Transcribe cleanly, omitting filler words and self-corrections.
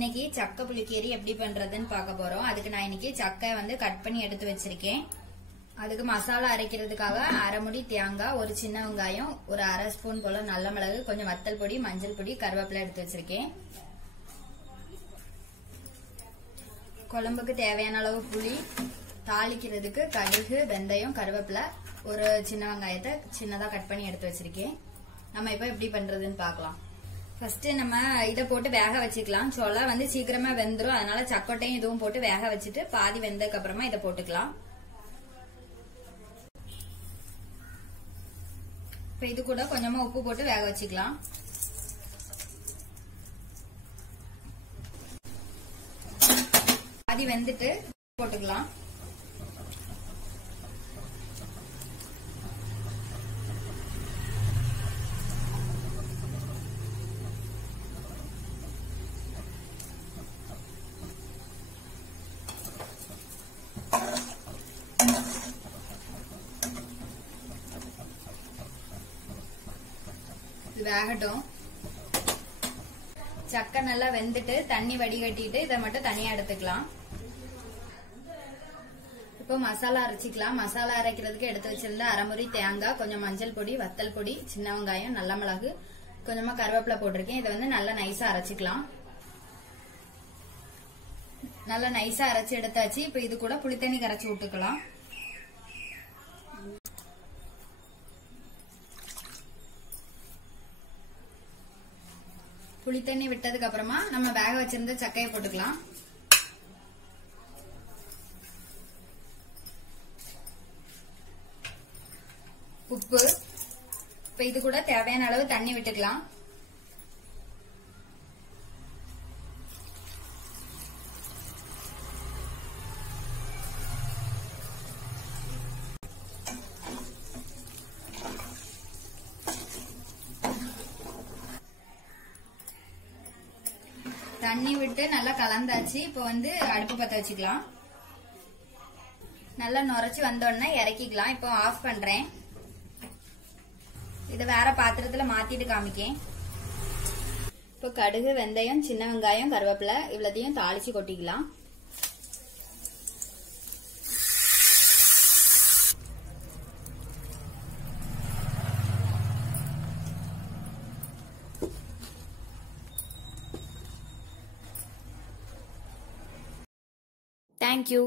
இன்னைக்கு சக்கை புளிக்கேரி எப்படி பண்றதுன்னு பார்க்க போறோம். அதுக்கு நான் இன்னைக்கு சக்கை வந்து கட் பண்ணி எடுத்து வச்சிருக்கேன். அதுக்கு மசாலா அரைக்கிறதுக்காக அரை முடி தேங்காய், ஒரு சின்ன வெங்காயம், ஒரு அரை ஸ்பூன் போல நல்ல மிளகு, கொஞ்சம் வத்தல் பொடி, மஞ்சள் பொடி, கருவேப்பிலை எடுத்து வச்சிருக்கேன். குழம்புக்கு தேவையான அளவு புளி, தாளிக்கிறதுக்கு கடுகு, வெந்தயம், கருவேப்பிலை, ஒரு சின்ன வெங்காயத்தை சின்னதா கட் பண்ணி எடுத்து வச்சிருக்கேன். நம்ம இப்ப எப்படி பண்றதுன்னு பார்க்கலாம். ஃபர்ஸ்ட் நம்ம இதை போட்டு வேக வச்சுக்கலாம். சோளா வந்து சீக்கிரமா வெந்துரும். அதனால சக்கொட்டையும் இதுவும் போட்டு வேக வச்சுட்டு பாதி வெந்ததுக்கு அப்புறமா இதை போட்டுக்கலாம். இப்ப இது கூட கொஞ்சமா உப்பு போட்டு வேக வச்சுக்கலாம். பாதி வெந்துட்டு போட்டுக்கலாம். வேகட்டும். சக்கை நல்லா வெந்துட்டு தண்ணி வடிகட்டிட்டு இதை மட்டும் தனியா எடுத்துக்கலாம். இப்போ மசாலா அரைச்சிக்கலாம். மசாலா அரைக்கிறதுக்கு எடுத்து வச்சிருந்த அரைமுறி தேங்காய், கொஞ்சம் மஞ்சள் பொடி, வத்தல் பொடி, சின்ன வெங்காயம், நல்ல மிளகு, கொஞ்சமா கருவேப்பிலை போட்டிருக்கேன். இதை வந்து நல்லா நைஸா அரைச்சிக்கலாம். நல்லா நைஸா அரைச்சி எடுத்தாச்சு. இப்ப இது கூட புளித்தண்ணி கரைச்சி விட்டுக்கலாம். புளித்தண்ணி விட்டதுக்கு அப்புறமா நம்ம வேக வச்சிருந்த சக்கையை போட்டுக்கலாம். உப்பு. இப்ப இது கூட தேவையான அளவு தண்ணி விட்டுக்கலாம். தண்ணி விட்டு நல்லா கலந்தாச்சு. இப்ப வந்து அடுப்பு பத்த வச்சுக்கலாம். நல்லா நுரைச்சு வந்தோடனே இறக்கிக்கலாம். இப்போ ஆஃப் பண்றேன். இத வேற பாத்திரத்துல மாத்திட்டு காமிக்கேன். இப்போ கடுகு, வெந்தயம், சின்ன வெங்காயம், கருவேப்பிலை இவ்வளத்தையும் தாளிச்சு கொட்டிக்கலாம். Thank you.